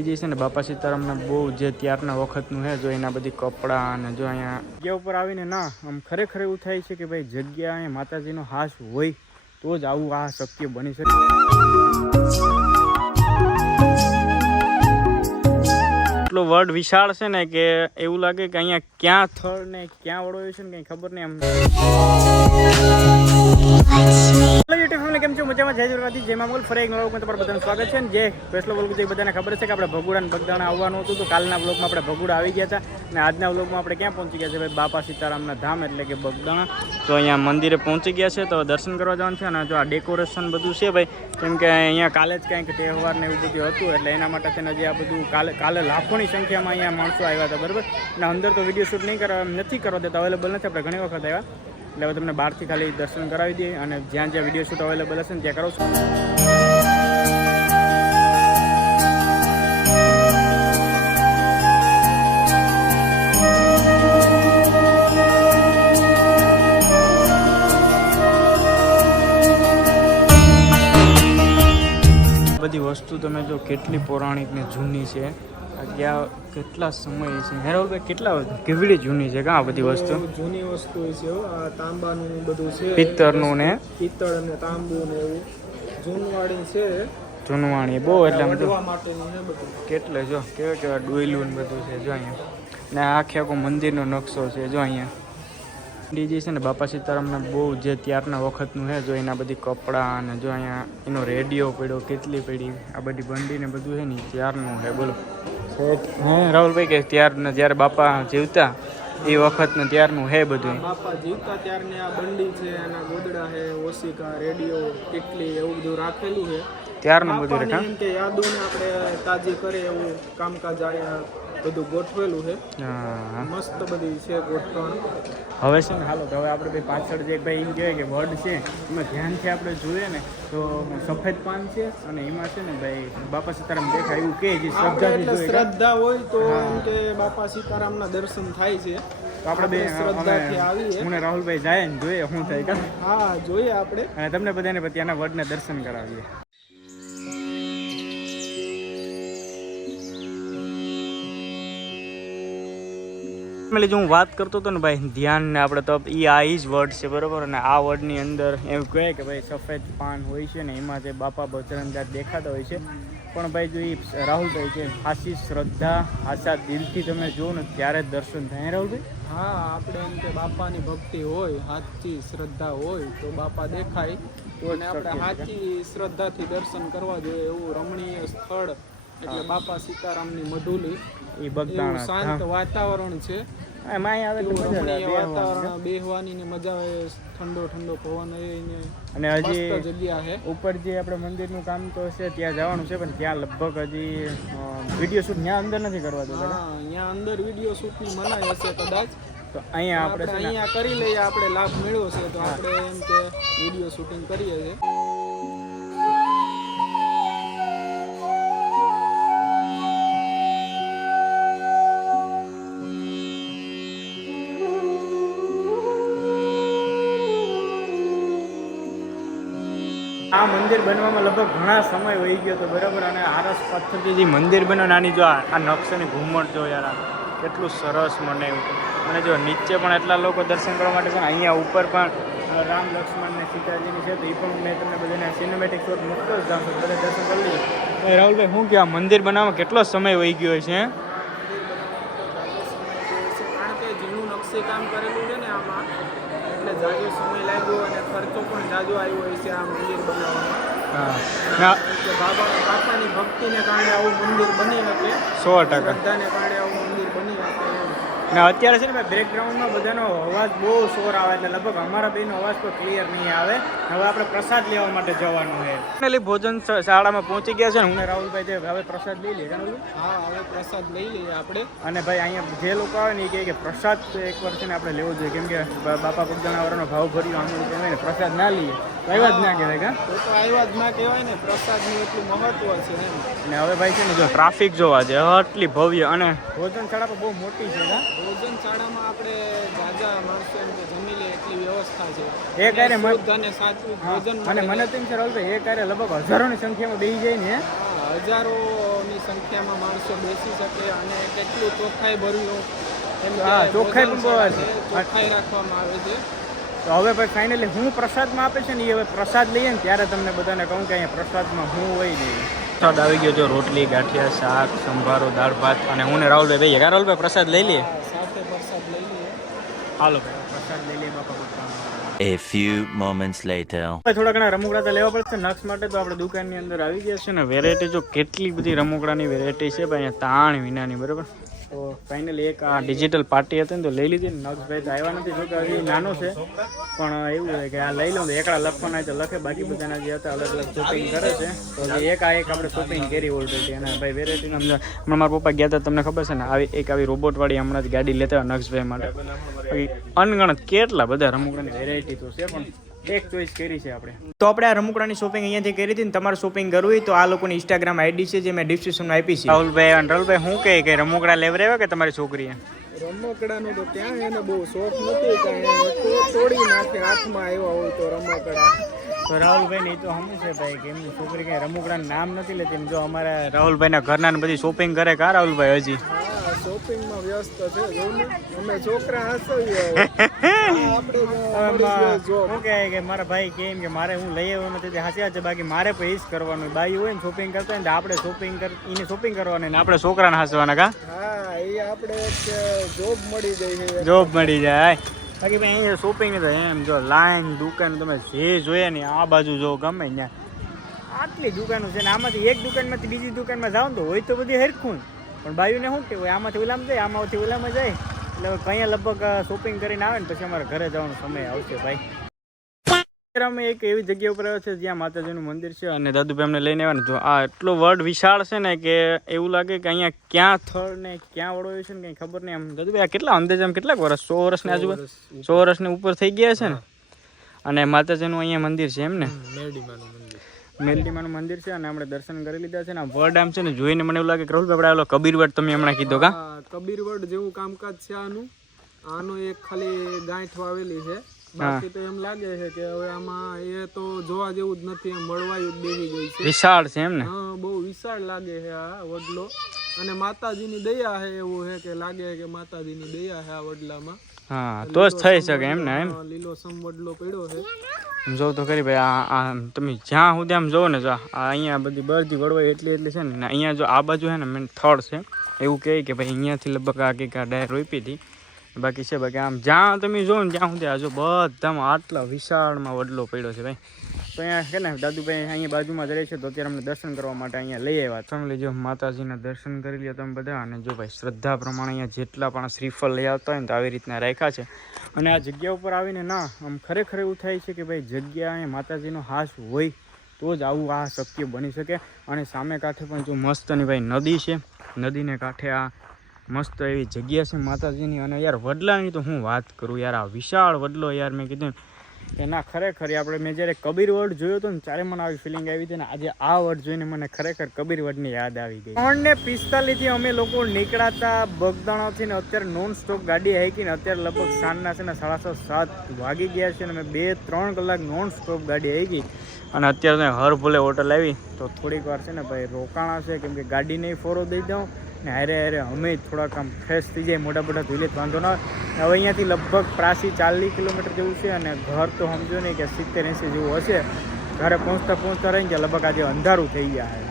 DG છે ને બાપા સીતારામના બહુ જે ત્યારના વખતનું છે જો એના બધી કપડાં અને જો અહીંયા જગ્યા ઉપર આવીને ના આમ ખરેખર એવું થાય છે કે ભાઈ જગ્યા અહીંયા માતાજીનો હાસ હોય તો જ આવું આ શક્ય બની શકે। એટલો વર્ડ વિશાળ છે ને કે એવું લાગે કે અહીંયા ક્યાં થળ ને ક્યાં વળો છે ને કંઈ ખબર નહીં આમ। કેમ છો મજામાં જય જગન્નાથ જય મામૂલ ફરી એક નવા વ્લોગમાં તમારું બધાનું સ્વાગત છે ને જે ફેસલો વ્લોગ જે બધાને ખબર છે કે આપણે ભગુડા અને બગદાણા આવવાનું હતું તો કાલના વ્લોગમાં આપણે ભગુડા આવી ગયા હતા અને આજના વ્લોગમાં આપણે ક્યાં પહોંચી ગયા છે ભાઈ બાપા સીતારામના ધામ એટલે કે બગદાણા। તો અહીંયા મંદિરે પહોંચી ગયા છે તો દર્શન કરવા જવાનું છે અને જો આ ડેકોરેશન બધું છે ભાઈ કેમ કે અહીંયા કાલે જ કંઈક તહેવાર ને એવું બધું હતું એટલે એના માટે છે ને જે આ બધું કાલે લાખોની સંખ્યામાં અહીંયા માણસો આવ્યા હતા બરાબર અને અંદર તો વિડીયો શૂટ નથી કરવા દેતા અવેલેબલ નથી આપણે ઘણી વખત આવ્યા એટલે હવે તમને બહારથી ખાલી દર્શન કરાવી દઈએ અને જ્યાં જ્યાં વિડીયો શૂટ અવેલેબલ હશે ને ત્યાં કરાવશું। બધી વસ્તુ તમે જો કેટલી પૌરાણિક ને જૂની છે ત્યાં કેટલા સમય છે હેરાલભાઈ કેટલા કેવડી જૂની છે આ બધી વસ્તુ જૂની વસ્તુ છે તાંબાનું બધું છે પિત્તળનું ને પિત્તળ અને તાંબુ ને એવું જૂનવાણી છે જૂનવાણી બહુ એટલે માટેની ને બધું કેટલે જો કેવા ડોયલું ને બધું છે જો અહીંયા ને આખે આખો મંદિરનો નકશો છે જો અહીંયા ડીજી છે ને બાપા સીતારામના બહુ જે ત્યારના વખતનું છે જો એના બધી કપડાં અને જો અહીંયા એનો રેડિયો પડ્યો કેટલી પડી આ બધી બંડી ને બધું છે ને ત્યારનું છે બોલો હે રાહુલભાઈ કે ત્યારના જ્યારે બાપા જીવતા એ વખતનું ત્યારનું હે બધું બાપા જીવતા ત્યારની આ બંડી છે એના ગોદડા છે ઓશિકા રેડિયો કેટલી એવું બધું રાખેલું છે ત્યારનું બધું એમ કે યાદોને આપણે તાજી કરે એવું કામકાજ અહીંયા બધું ગોઠવેલું છે મસ્ત બધી છે ગોઠવણ। હવે છે ને હાલો તો હવે આપણે ભાઈ પાછળ જે ભાઈ એમ કહેવાય કે વર્ડ છે એમાં ધ્યાનથી આપણે જોઈએ ને તો સફેદ પાન છે અને એમાં છે ને ભાઈ બાપા સીતારામ દેખાય એવું કે જે શ્રદ્ધા હોય તો એમ કે બાપા સીતારામના દર્શન થાય છે તો આપણે બે શ્રદ્ધાથી આવીએ હું રાહુલભાઈ જાય ને જોઈએ શું થાય કે હા જોઈએ આપણે અને તમને બધાને પછી આના વર્ડને દર્શન કરાવીએ। હું વાત કરતો હતો ને ભાઈ ધ્યાન ને આપણે તો આ જ વર્ડ છે બરોબર અને આ વર્ડની અંદર એવું કહે કે ભાઈ સફેદ પાન હોય છે ને એમાં જે બાપા બજરંગદાસ દેખાતા હોય છે પણ ભાઈ જો એ રાહુલભાઈ છે સાચી શ્રદ્ધા આશા દિલથી તમે જુઓ ને ત્યારે જ દર્શન થાય રાહુલભાઈ। હા આપણે એમ કે બાપાની ભક્તિ હોય સાચી શ્રદ્ધા હોય તો બાપા દેખાય તો આપણે સાચી શ્રદ્ધાથી દર્શન કરવા જોઈએ એવું રમણીય સ્થળ એટલે બાપા સીતારામની મઢુલી એ બગદાણા શાંત વાતાવરણ છે વાતાવરણ બેહવાની ને મજા આવે ઠંડો ઠંડો પવન અને હજી જગ્યા છે ઉપર જે આપણે મંદિરનું કામ તો છે ત્યાં જવાનું છે પણ ત્યાં લગભગ હજી વિડીયો શૂટ ત્યાં અંદર નથી કરવા દેતા અહીંયા અંદર વિડીયો શૂટની મનાઈ હશે કદાચ તો અહીંયા આપણે અહીંયા કરી લઈએ આપણે લાભ મેળવ્યો છે તો આપણે એમ કે વિડીયો શૂટિંગ કરીએ છીએ। આ મંદિર બનવામાં લગભગ ઘણા સમય વહી ગયો હતો બરાબર અને આરસ પથ્થરથી જે મંદિર બન્યો આની જો આ નકશાની ઘુમ્મટ જો યાર કેટલું સરસ મને અને જો નીચે પણ એટલા લોકો દર્શન કરવા માટે છે ને અહીંયા ઉપર પણ રામ લક્ષ્મણ ને સીતાજીની છે તો એ પણ મેં તમને બધાને સિનેમેટિક શોટ મૂકતો જ જાઉં છું બધા દર્શન કરી લઈએ। રાહુલભાઈ શું કે આ મંદિર બનાવવામાં કેટલો સમય વહી ગયો છે કારણ કે જેનું નકશીકામ કરેલું છે ને આમાં એટલે જાજો સમય લાગ્યો અને ખર્ચો પણ જાજો આવ્યો હોય છે આ મંદિર બનાવવામાં। બાપાની ભક્તિને કારણે આવું મંદિર બની શકે 100% શ્રદ્ધાને કારણે આવું મંદિર બની શકે ને અત્યારે છે ને ભાઈ બેકગ્રાઉન્ડમાં બધાનો અવાજ બહુ શોર આવે એટલે લગભગ અમારા બેનો અવાજ તો ક્લિયર નહીં આવે। હવે આપણે પ્રસાદ લેવા માટે જવાનું છે એટલે ભોજન શાળામાં પહોંચી ગયા છે ને હું રાહુલભાઈ જે હવે પ્રસાદ લઈ લઈએ હા હવે પ્રસાદ લઈ લઈએ આપણે અને ભાઈ અહીંયા જે લોકો આવે ને એ કહે કે પ્રસાદ તો એકવાર છે ને આપણે લેવો જોઈએ કેમ કે બાપા બગદાણાવાળાનો ભાવ ભર્યો આમ કહેવાય ને પ્રસાદ ના લઈએ તો આવ્યા જ ના કહેવાય તો આવ્યા જ ના કહેવાય ને પ્રસાદનું એટલું મહત્વ છે એમ ને હવે ભાઈ છે ને જો ટ્રાફિક જોવા છે આટલી ભવ્ય અને ભોજનશાળા પણ બહુ મોટી છે ભોજનશાળામાં આપણે જાજા માણસો એમ કે જમી લે એટલી વ્યવસ્થા છે. એક હારે અને શુદ્ધ અને સાચું ભોજન અને મને તો એમ છે રાહુલભાઈ એક હારે લગભગ હજારોની સંખ્યામાં બેસી જાય ને હજારોની સંખ્યામાં માણસો બેસી શકે અને કેટલું ચોખ્ખાઈ ભર્યું એમ કે હા, ચોખ્ખાઈ પણ બહુ ભોજન છે. છે, ચોખ્ખાઈ રાખવામાં આવે છે. તો હવે ભાઈ ફાઇનલી હું પ્રસાદમાં આપે છે ને એ હવે પ્રસાદ લઈએ ને ત્યારે તમને બધાને કહું કે અહીંયા પ્રસાદમાં હું હોય નહીં. પ્રસાદ આવી ગયો જો રોટલી ગાંઠિયા શાક સંભારો દાળ ભાત અને હું ને રાહુલભાઈ ભાઈ રાહુલભાઈ પ્રસાદ લઈ લઈએ. સાથે પ્રસાદ લઈ લઈએ. હાલો ભાઈ પ્રસાદ લઈ લઈએ બાપા ભગવાન. A few moments later. થોડા ઘણા રમકડા તો લેવા પડશે નક્ષ માટે તો આપણે દુકાનની અંદર આવી ગયા છે ને વેરાયટી જો કેટલી બધી રમકડાની વેરાયટી છે ભાઈ અહીંયા તાણ વિનાની બરાબર. તો ફાઇનલી એક આ ડિજિટલ પાર્ટી હતી ને તો લઈ લીધી ને નક્ષભાઈ તો આવ્યા નથી જોકે હજી નાનો છે પણ એવું છે કે આ લઈ લઉં તો એકડા લખવાના તો લખે બાકી બધાના જે હતા અલગ અલગ શોપિંગ કરે છે તો હજી એક આપણે શોપિંગ કરી ઓલરેડી અને ભાઈ વેરાયટીમાં હમણાં મારા પપ્પા ગયા હતા તમને ખબર છે ને આવી રોબોટવાળી હમણાં જ ગાડી લેતા હોય નક્ષભાઈ માટે બાકી અનગણત કેટલા બધા રમકડાની વેરાયટી તો છે પણ એક ચોઈસ કરી છે આપણે. તો આપણે આ રમકડાની શોપિંગ અહીંયાથી કરી હતી ને તમારે શોપિંગ કરવું હોય તો આ લોકોની ઇન્સ્ટાગ્રામ આઈડી છે જે મેં ડિસ્ક્રિપ્શનમાં આપી છે. રાહુલભાઈ અને રાહુલભાઈ શું કહે કે રમકડા લેવડાવ્યા કે તમારી છોકરીએ રમકડાનો તો ત્યાં એને બહુ શોખ નથી કાંઈ તોડી નાખે હાથમાં આવ્યા હોય તો રમકડા. તો રાહુલભાઈ ને તો સમજ છે ભાઈ કે એમની છોકરી કઈ રમકડાનું નામ નથી લેતી એમ જો અમારા રાહુલભાઈના ઘરના બધી શોપિંગ કરે કા રાહુલભાઈ હજી હા શોપિંગમાં વ્યસ્ત છે જોને અમે છોકરા હસવીએ આપણે શું કહે કે મારા ભાઈ કેમ કે મારે હું લઈ આવ્યો નથી તે હાસ્યા છે બાકી મારે પણ એ જ કરવાનું બાઈ હોય ને શોપિંગ કરતા હોય ને તો આપણે એને શોપિંગ કરવાની ને આપણે છોકરાને હાસવાના કા હા એ આપણે જોબ મળી જાય જોબ મળી જાય બાકી ભાઈ અહીંયા શોપિંગ તો એમ જો લાઈન દુકાન તમે જે જોઈએ ને આ બાજુ જો ગમે ત્યાં આટલી દુકાનો છે ને આમાંથી એક દુકાનમાંથી બીજી દુકાનમાં જાઓ ને તો હોય તો બધી હરખું પણ બાયુને શું કહેવાય આમાંથી ઓલામાં જાય આમાંથી ઓલામાં જાય એટલે કંઈ લગભગ શોપિંગ કરીને આવે ને પછી અમારે ઘરે જવાનો સમય આવશે ભાઈ. અમે એક એવી જગ્યા ઉપર આવ્યો છે જ્યાં માતાજીનું મંદિર છે અને દાદુભાઈ અમને લઈને આવ્યા ને તો આ એટલો વર્ડ વિશાળ છે ને કે એવું લાગે કે અહીંયા ક્યાં થળ ને ક્યાં વળો છે ને કંઈ ખબર નહીં. આમ દાદુભાઈ આ કેટલા અંદાજે આમ કેટલાક વર્ષ 100 વર્ષની આજુબાજુ 100 વર્ષની ઉપર થઈ ગયા છે ને અને માતાજીનું અહીંયા મંદિર છે એમ ને મેલડીમાનું મંદિર છે અને આપણે દર્શન કરી લીધા છે ને આ વર્ડ આમ છે ને જોઈને મને એવું લાગે કે આપણે આવેલો કબીરવડ તમે હમણાં કીધો કા કબીરવડ જેવું કામકાજ છે આનું એક ખાલી ગાંઠ વાવેલી છે બાકી તો એમ લાગે છે કે હવે આમાં એ તો જોવા જેવું જ નથી એમ મળવાયું જ બેસી ગઈ છે વિશાળ છે એમ ને હા બહુ વિશાળ લાગે છે આ વડલો અને માતાજીની દયા છે એવું છે કે લાગે કે માતાજીની દયા છે આ વડલામાં હા તો જ થઈ શકે એમ ને એમ લીલો સમ વડલો પડ્યો છે જો તો ખરી ભાઈ આ તમે જ્યાં સુધી આમ જોવો ને જો આ અહીંયા બધી વળવાઈ એટલી છે ને અહીંયા જો આ બાજુ છે ને મેન થર્ડ છે એવું કહે કે ભાઈ અહીંયાથી લગભગ આ કંઈક આ ડાયર રોપી હતી બાકી છે બાકી આમ જ્યાં તમે જોવો ને ત્યાં સુધી આ જો બધામાં આટલા વિશાળમાં વડલો પડ્યો છે ભાઈ. તો અહીંયા છે ને દાદુભાઈ અહીંયા બાજુમાં જ રહે છે તો અત્યારે અમને દર્શન કરવા માટે અહીંયા લઈ આવ્યા તમે જો માતાજીના દર્શન કરી લ્યો તમે બધા અને જો ભાઈ શ્રદ્ધા પ્રમાણે અહીંયા જેટલા પણ શ્રીફળ લઈ આવતા હોય ને તો આવી રીતના રાખ્યા છે અને આ જગ્યા ઉપર આવીને ના આમ ખરેખર એવું થાય છે કે ભાઈ જગ્યા અહીંયા માતાજીનો હાસ હોય તો જ આવું આ શક્ય બની શકે. અને સામે કાંઠે પણ જો મસ્તની ભાઈ નદી છે નદીને કાંઠે આ મસ્ત એવી જગ્યા છે માતાજીની અને યાર વડલાની તો હું વાત કરું યાર આ વિશાળ વડલો યાર મેં કીધું કે ના ખરેખર આપણે મેં જ્યારે કબીર વડ જોયો હતો ને ત્યારે મને આવી ફિલિંગ આવી હતી ને આજે આ વડ જોઈને મને ખરેખર કબીર વડની યાદ આવી ગઈ. 3:45 અમે લોકો નીકળાતા બગદાણાથી ને અત્યારે નોન સ્ટોપ ગાડી હાકી ને અત્યારે લગભગ સાંજના છે ને 6:30-7 વાગી ગયા છે ને અમે 2-3 કલાક નોન સ્ટોપ ગાડી હાકી અને અત્યારે હર ભૂલે હોટલ આવી તો થોડીક વાર છે ને ભાઈ રોકાણા છે કેમ કે ગાડી નહીં ફોરો દઈ દઉં ને હારે અમે થોડાક આમ ફ્રેશ થઈ જાય મોટા ધોઈ લે વાંધો ના. હવે અહીંયાથી લગભગ પ્રાસી 40 કિલોમીટર જેવું છે અને ઘર તો સમજો નહીં કે 70-80 જેવું હશે. ઘરે પહોંચતા રહીને કે લગભગ આજે અંધારું થઈ ગયા છે.